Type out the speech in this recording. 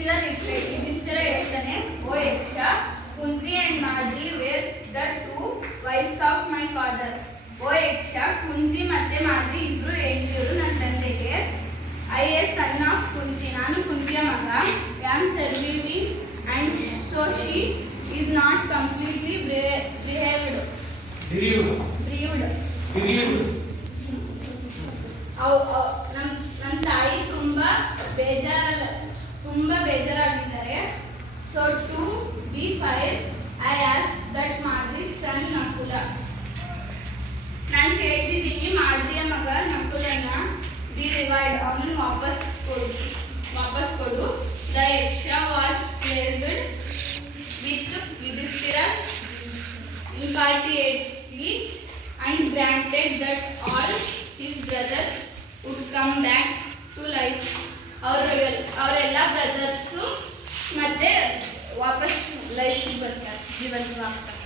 ಯುಧಿಷ್ಠಿರ ಹೇಳ್ತಾನೆ, ಓ Yaksha, Kunti and Madri were the two wives of my father. ಓ ಯಕ್ಷ, ಕುಂತಿ ಮತ್ತೆ ಮಾದ್ರಿ ಇಬ್ರು ಹೆಂಡತಿಯರು ನನ್ನ ತಂದೆಗೆ. I a son of Kunti, ನಾನು ಕುಂತಿಯ ಮಗ. Am surviving and so she is not completely bereaved. ನಮ್ಮ ತಾಯಿ ತುಂಬಾ ಬೇಜಾರಾಗಿದ್ದಾರೆ. So to be fair I ask that Madri son Nakula. ನಾನು ಹೇಳ್ತಿದ್ದೀನಿ, ಮಾದ್ರಿಯ ಮಗ ನಕುಲನ ಬಿ ರಿವೈಡ್, ಅವನನ್ನು ವಾಪಸ್ ಕೊಡು. ದ ಯಕ್ಷ was placed with Yudhishthira impartially and granted that all his brothers would come back to life. ಅವರೆಲ್ಲ ಬ್ರದರ್ಸು ಮತ್ತೆ ವಾಪಸ್ ಲೈಫ್ ಬರ್ತಾರೆ, ಜೀವಂತವಾಗ್ತಾರೆ.